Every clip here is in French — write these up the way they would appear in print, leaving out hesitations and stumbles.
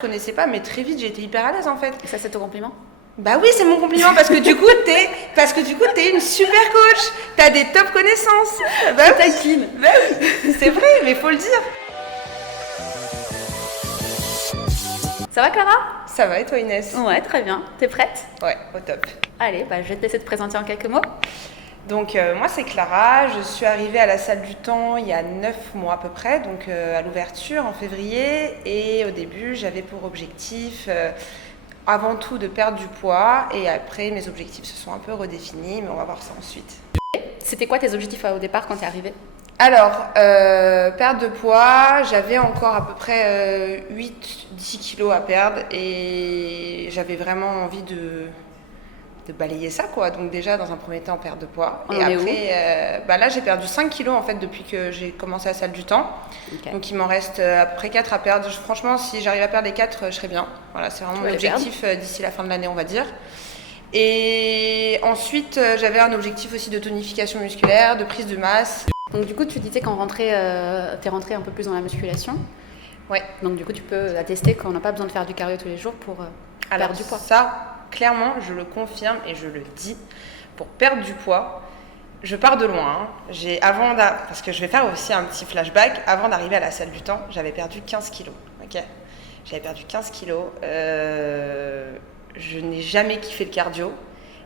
Je connaissais pas, mais très vite j'ai été hyper à l'aise en fait. Et ça, c'est ton compliment? Bah oui, c'est mon compliment parce que du coup t'es une super coach. T'as des top connaissances. Bah oui, bah oui, c'est vrai, mais faut le dire. Ça va, Clara? Ça va et toi, Inès? Ouais, très bien. T'es prête? Ouais, au top. Allez, je vais te laisser te présenter en quelques mots. Donc moi c'est Clara, je suis arrivée à la salle du temps il y a 9 mois à peu près, donc à l'ouverture en février, et au début j'avais pour objectif avant tout de perdre du poids, et après mes objectifs se sont un peu redéfinis, mais on va voir ça ensuite. C'était quoi tes objectifs au départ quand t'es arrivée? Alors, perte de poids, j'avais encore à peu près 8-10 kilos à perdre, et j'avais vraiment envie de balayer ça quoi. Donc déjà dans un premier temps perte de poids, et après là j'ai perdu 5 kilos en fait depuis que j'ai commencé la salle du temps. Okay. Donc il m'en reste à peu près 4 à perdre. Franchement si j'arrive à perdre les 4 je serais bien. Voilà, c'est vraiment mon objectif d'ici la fin de l'année on va dire. Et ensuite j'avais un objectif aussi de tonification musculaire, de prise de masse. Donc du coup tu disais qu'en rentrée, t'es rentrée un peu plus dans la musculation. Ouais. Donc du coup tu peux attester qu'on n'a pas besoin de faire du cardio tous les jours pour perdre du poids. Ça clairement, je le confirme et je le dis, pour perdre du poids, je pars de loin. Parce que je vais faire aussi un petit flashback. Avant d'arriver à la salle du temps, j'avais perdu 15 kilos. Okay, j'avais perdu 15 kilos. Je n'ai jamais kiffé le cardio.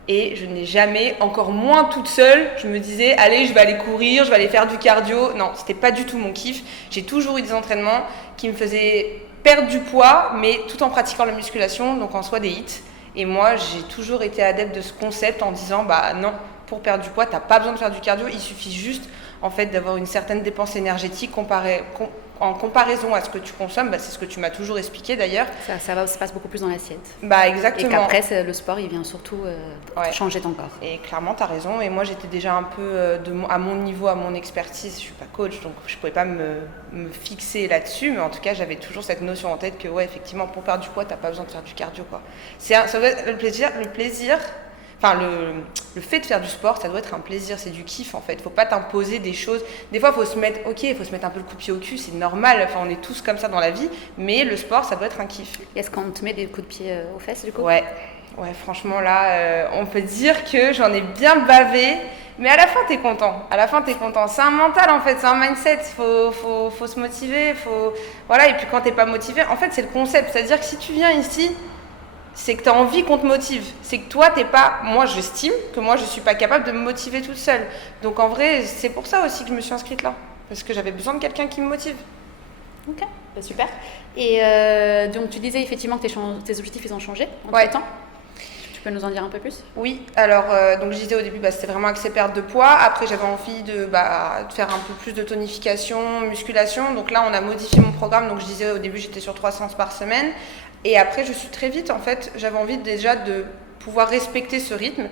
Et je n'ai jamais, encore moins toute seule, je me disais, allez, je vais aller courir, je vais aller faire du cardio. Non, c'était pas du tout mon kiff. J'ai toujours eu des entraînements qui me faisaient perdre du poids, mais tout en pratiquant la musculation, donc en soi des hits. Et moi, j'ai toujours été adepte de ce concept en disant, non, pour perdre du poids, t'as pas besoin de faire du cardio, il suffit juste en fait d'avoir une certaine dépense énergétique en comparaison à ce que tu consommes. C'est ce que tu m'as toujours expliqué d'ailleurs. Ça se passe beaucoup plus dans l'assiette. Exactement. Et qu'après, le sport, il vient surtout changer ton corps. Et clairement, t'as raison. Et moi, j'étais déjà un peu à mon niveau, à mon expertise. Je suis pas coach, donc je pouvais pas me fixer là-dessus. Mais en tout cas, j'avais toujours cette notion en tête que, ouais, effectivement, pour perdre du poids, t'as pas besoin de faire du cardio, quoi. Ça doit être le plaisir. Enfin, le fait de faire du sport, ça doit être un plaisir, c'est du kiff en fait. Faut pas t'imposer des choses. Des fois, faut se mettre un peu le coup de pied au cul, c'est normal. Enfin, on est tous comme ça dans la vie, mais le sport, ça doit être un kiff. Est-ce qu'on te met des coups de pied aux fesses du coup? Ouais, franchement là, on peut dire que j'en ai bien bavé, mais à la fin, t'es content. C'est un mental en fait, c'est un mindset. Faut se motiver, voilà. Et puis quand t'es pas motivé, en fait, c'est le concept. C'est-à-dire que si tu viens ici, c'est que tu as envie qu'on te motive. C'est que toi, moi, j'estime que moi, je suis pas capable de me motiver toute seule. Donc, en vrai, c'est pour ça aussi que je me suis inscrite là. Parce que j'avais besoin de quelqu'un qui me motive. Ok, super. Et donc, tu disais effectivement que tes objectifs, ils ont changé entre temps. Tu peux nous en dire un peu plus? Oui, alors, donc je disais au début, c'était vraiment axé perte de poids. Après, j'avais envie de faire un peu plus de tonification, musculation. Donc là, on a modifié mon programme. Donc, je disais au début, j'étais sur 3 séances par semaine. Et après, je suis très vite, en fait, j'avais envie déjà de pouvoir respecter ce rythme.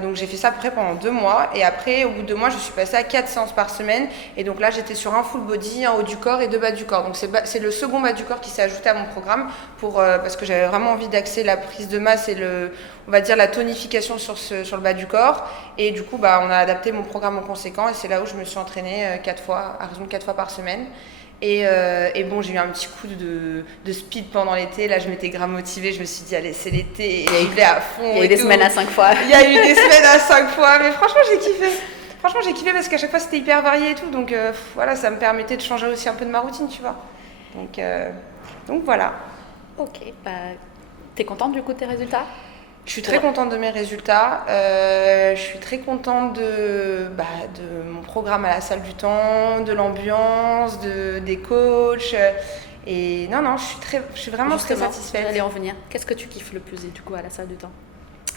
Donc j'ai fait ça à peu près pendant 2 mois. Et après, au bout de 2 mois, je suis passée à 4 séances par semaine. Et donc là, j'étais sur un full body, un haut du corps et 2 bas du corps. Donc c'est le second bas du corps qui s'est ajouté à mon programme parce que j'avais vraiment envie d'axer la prise de masse et on va dire la tonification sur le bas du corps. Et du coup, on a adapté mon programme en conséquent. Et c'est là où je me suis entraînée à raison de 4 fois par semaine. Et bon, j'ai eu un petit coup de speed pendant l'été. Là, je m'étais grave motivée. Je me suis dit, allez, c'est l'été. Et j'y vais à fond. Il y a eu des semaines à 5 fois. Il y a eu des semaines à 5 fois. Mais franchement, j'ai kiffé parce qu'à chaque fois, c'était hyper varié et tout. Donc voilà, ça me permettait de changer aussi un peu de ma routine, tu vois. Donc voilà. Ok. T'es contente du coup de tes résultats? Je suis très contente de mes résultats. Je suis très contente de mon programme à la salle du temps, de l'ambiance, des coachs. Et non, je suis vraiment très satisfaite. J'allais en venir. Qu'est-ce que tu kiffes le plus du coup à la salle du temps?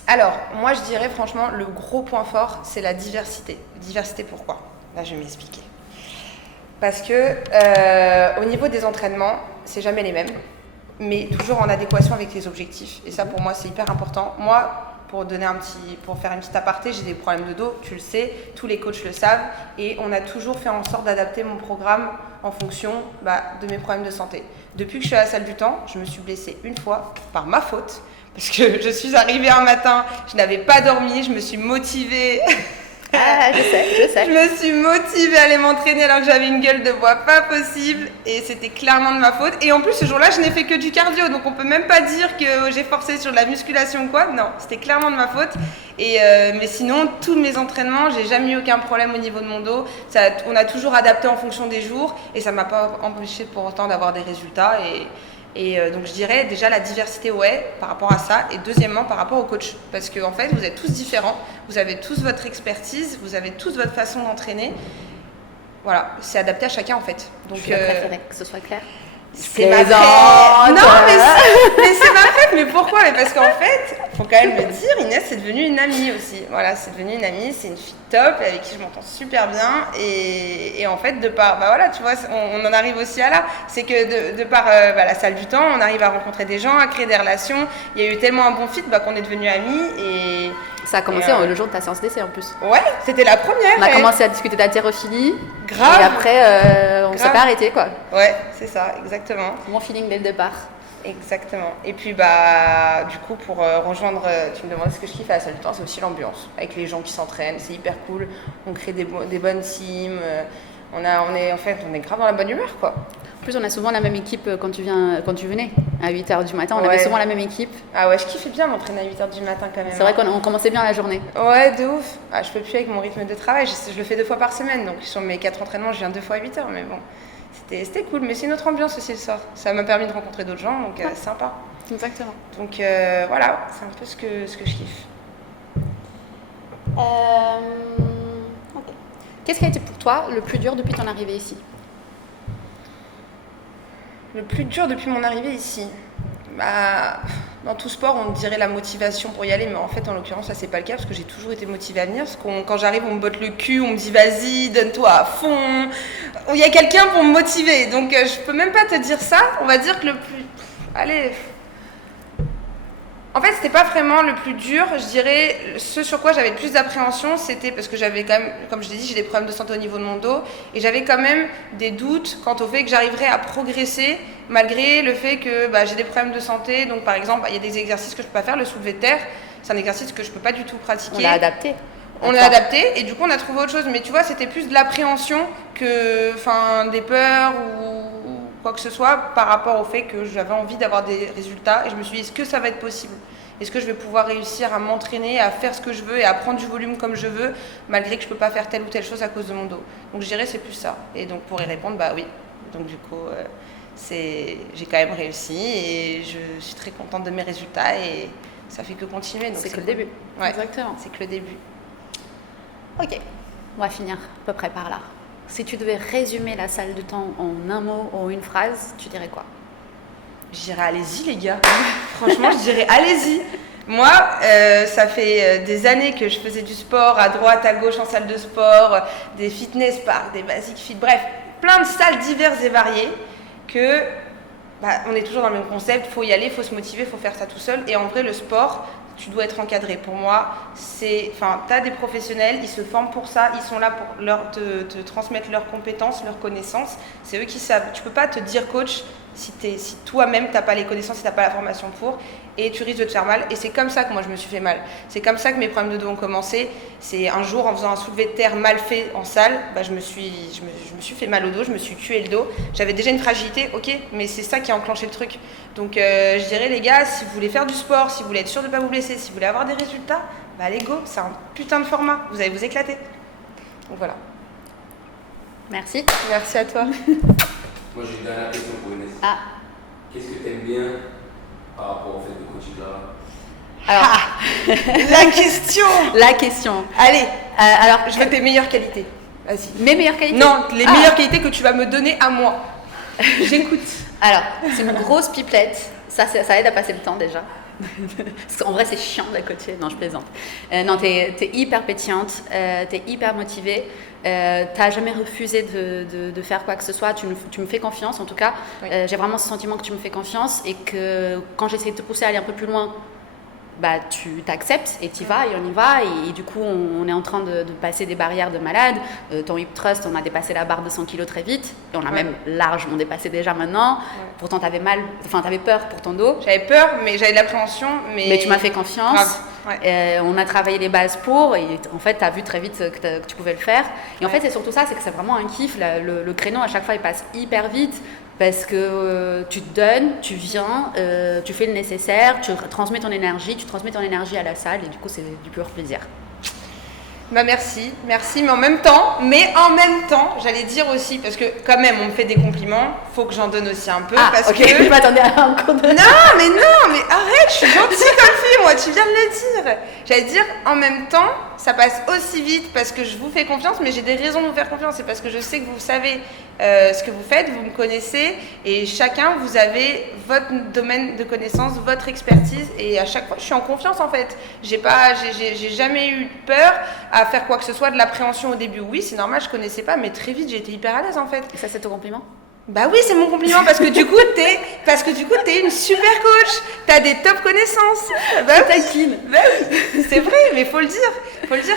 Alors, moi je dirais franchement, le gros point fort, c'est la diversité. Diversité pourquoi? Là, je vais m'expliquer. Parce que au niveau des entraînements, c'est jamais les mêmes, mais toujours en adéquation avec les objectifs. Et ça, pour moi, c'est hyper important. Moi, pour faire une petite aparté, j'ai des problèmes de dos, tu le sais, tous les coachs le savent, et on a toujours fait en sorte d'adapter mon programme en fonction de mes problèmes de santé. Depuis que je suis à la salle du temps, je me suis blessée une fois par ma faute, parce que je suis arrivée un matin, je n'avais pas dormi, je me suis motivée Ah, je sais. Je me suis motivée à aller m'entraîner alors que j'avais une gueule de bois pas possible et c'était clairement de ma faute. Et en plus, ce jour-là, je n'ai fait que du cardio, donc on peut même pas dire que j'ai forcé sur de la musculation ou quoi. Non, c'était clairement de ma faute. Mais sinon, tous mes entraînements, j'ai jamais eu aucun problème au niveau de mon dos. On a toujours adapté en fonction des jours et ça m'a pas empêché pour autant d'avoir des résultats. Donc je dirais déjà la diversité par rapport à ça, et deuxièmement par rapport au coach, parce que en fait vous êtes tous différents, vous avez tous votre expertise, vous avez tous votre façon d'entraîner, voilà, c'est adapté à chacun en fait. Donc je préférais que ce soit clair. C'est ma fête. Non mais c'est ma fête, mais pourquoi? Mais parce qu'en fait, faut quand même le dire, Inès c'est devenue une amie aussi. Voilà, c'est devenue une amie, c'est une fille top avec qui je m'entends super bien et en fait de par voilà, tu vois, on en arrive aussi à là, c'est que de par la salle du temps, on arrive à rencontrer des gens, à créer des relations. Il y a eu tellement un bon fit qu'on est devenus amis et ça a commencé le jour de ta séance d'essai en plus. Ouais, c'était la première. On a commencé à discuter d'haltérophilie. Grave. Et après, on s'est pas arrêté quoi. Ouais, c'est ça, exactement. Mon feeling dès le départ. Exactement. Et puis du coup pour rejoindre, tu me demandais ce que je kiffe à la salle du temps, c'est aussi l'ambiance. Avec les gens qui s'entraînent, c'est hyper cool. On crée des bonnes teams. On est grave dans la bonne humeur quoi. En plus, on a souvent la même équipe quand tu venais à 8h du matin. On avait souvent la même équipe. Ah ouais, je kiffais bien m'entraîner à 8h du matin quand même. C'est vrai qu'on commençait bien la journée. Ouais, de ouf. Je peux plus avec mon rythme de travail. Je le fais 2 fois par semaine. Donc sur mes 4 entraînements, je viens 2 fois à 8h. Mais bon, c'était cool. Mais c'est une autre ambiance aussi le soir. Ça m'a permis de rencontrer d'autres gens. Donc c'est sympa. Exactement. Donc voilà, c'est un peu ce que je kiffe. Okay. Qu'est-ce qui a été pour toi le plus dur depuis ton arrivée ici? Le plus dur depuis mon arrivée ici, dans tout sport, on dirait la motivation pour y aller, mais en fait, en l'occurrence, ça c'est pas le cas parce que j'ai toujours été motivée à venir. Parce que quand j'arrive, on me botte le cul, on me dit vas-y, donne-toi à fond. Il y a quelqu'un pour me motiver, donc je peux même pas te dire ça. On va dire que le plus, allez. En fait, c'était pas vraiment le plus dur. Je dirais, ce sur quoi j'avais le plus d'appréhension, c'était parce que j'avais quand même, comme je l'ai dit, j'ai des problèmes de santé au niveau de mon dos. Et j'avais quand même des doutes quant au fait que j'arriverais à progresser malgré le fait que j'ai des problèmes de santé. Donc par exemple, il y a des exercices que je peux pas faire. Le soulevé de terre, c'est un exercice que je peux pas du tout pratiquer. On l'a adapté. On l'a adapté et du coup on a trouvé autre chose. Mais tu vois, c'était plus de l'appréhension que des peurs ou quoi que ce soit par rapport au fait que j'avais envie d'avoir des résultats et je me suis dit est-ce que ça va être possible? Est-ce que je vais pouvoir réussir à m'entraîner, à faire ce que je veux et à prendre du volume comme je veux malgré que je ne peux pas faire telle ou telle chose à cause de mon dos? Donc je dirais c'est plus ça. Et donc pour y répondre, oui. Donc du coup j'ai quand même réussi et je suis très contente de mes résultats et ça fait que continuer. Donc c'est que le début. Ouais, exactement. C'est que le début. Ok, on va finir à peu près par là. Si tu devais résumer la salle du temps en un mot ou une phrase, tu dirais quoi? Je dirais allez-y les gars. Franchement, je dirais allez-y. Moi, ça fait des années que je faisais du sport à droite, à gauche en salle de sport, des fitness parks, des basic fit, bref, plein de salles diverses et variées que on est toujours dans le même concept, il faut y aller, il faut se motiver, il faut faire ça tout seul. Et en vrai, le sport, tu dois être encadré. Pour moi, tu as des professionnels, ils se forment pour ça, ils sont là pour te transmettre leurs compétences, leurs connaissances. C'est eux qui savent. Tu ne peux pas te dire coach si toi-même, tu n'as pas les connaissances, si tu n'as pas la formation pour, et tu risques de te faire mal. Et c'est comme ça que moi, je me suis fait mal. C'est comme ça que mes problèmes de dos ont commencé. C'est un jour, en faisant un soulevé de terre mal fait en salle, je me suis fait mal au dos, je me suis tué le dos. J'avais déjà une fragilité, ok, mais c'est ça qui a enclenché le truc. Donc, je dirais, les gars, si vous voulez faire du sport, si vous voulez être sûr de ne pas vous blesser, si vous voulez avoir des résultats, allez go, c'est un putain de format. Vous allez vous éclater. Donc voilà. Merci. Merci à toi. Moi, j'ai une dernière question pour Inès. Ah. Qu'est-ce que tu aimes bien par rapport au fait de coacher Clara? Alors, la question. Allez, alors, je veux tes meilleures qualités. Vas-y. Mes meilleures qualités? Non, les meilleures qualités que tu vas me donner à moi. J'écoute. Alors, c'est une grosse pipelette. Ça aide à passer le temps déjà. Parce qu'en vrai, c'est chiant de la coacher. Non, je plaisante. Non, t'es hyper pétillante, t'es hyper motivée. T'as jamais refusé de faire quoi que ce soit. Tu me fais confiance, en tout cas. Oui. J'ai vraiment ce sentiment que tu me fais confiance et que quand j'essaie de te pousser à aller un peu plus loin, tu t'acceptes et tu y vas et on y va. Et du coup, on est en train de passer des barrières de malade. Ton hip thrust, on a dépassé la barre de 100 kg très vite. Et on a même largement dépassé déjà maintenant. Ouais. Pourtant, t'avais peur pour ton dos. J'avais peur, mais j'avais de l'appréhension. Mais tu m'as fait confiance. Grave. On a travaillé les bases pour, et en fait, tu as vu très vite que tu pouvais le faire. Et en fait, c'est surtout ça, c'est que c'est vraiment un kiff. Le créneau, à chaque fois, il passe hyper vite parce que tu te donnes, tu viens, tu fais le nécessaire, tu transmets ton énergie, à la salle, et du coup, c'est du pur plaisir. Bah merci, mais en même temps, j'allais dire aussi, parce que quand même on me fait des compliments, faut que j'en donne aussi un peu. Parce que je m'attendais à un cours de... Non, mais arrête, je suis gentille comme fille, moi, tu viens de le dire. J'allais dire, en même temps, ça passe aussi vite parce que je vous fais confiance, mais j'ai des raisons de vous faire confiance. C'est parce que je sais que vous savez ce que vous faites, vous me connaissez, et chacun, vous avez votre domaine de connaissance, votre expertise, et à chaque fois, je suis en confiance en fait. J'ai jamais eu peur à faire quoi que ce soit, de l'appréhension au début. Oui, c'est normal, je connaissais pas, mais très vite, j'ai été hyper à l'aise en fait. Et ça, c'est ton compliment ? Bah oui, c'est mon compliment parce que du coup, t'es une super coach. T'as des top connaissances. Bah oui, c'est vrai, mais faut le dire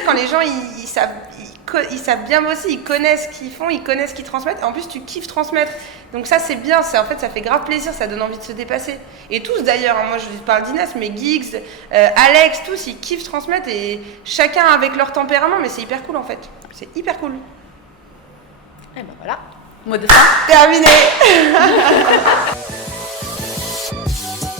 quand les gens ils savent bien bosser, ils connaissent ce qu'ils font, ils connaissent ce qu'ils transmettent. En plus, tu kiffes transmettre. Donc ça, c'est bien. En fait, ça fait grave plaisir. Ça donne envie de se dépasser. Et tous d'ailleurs, moi je vous parle d'Inès, mais Giggs, Alex, tous, ils kiffent transmettre et chacun avec leur tempérament. Mais c'est hyper cool en fait. C'est hyper cool. Et ben voilà. Mot de fin. Terminé.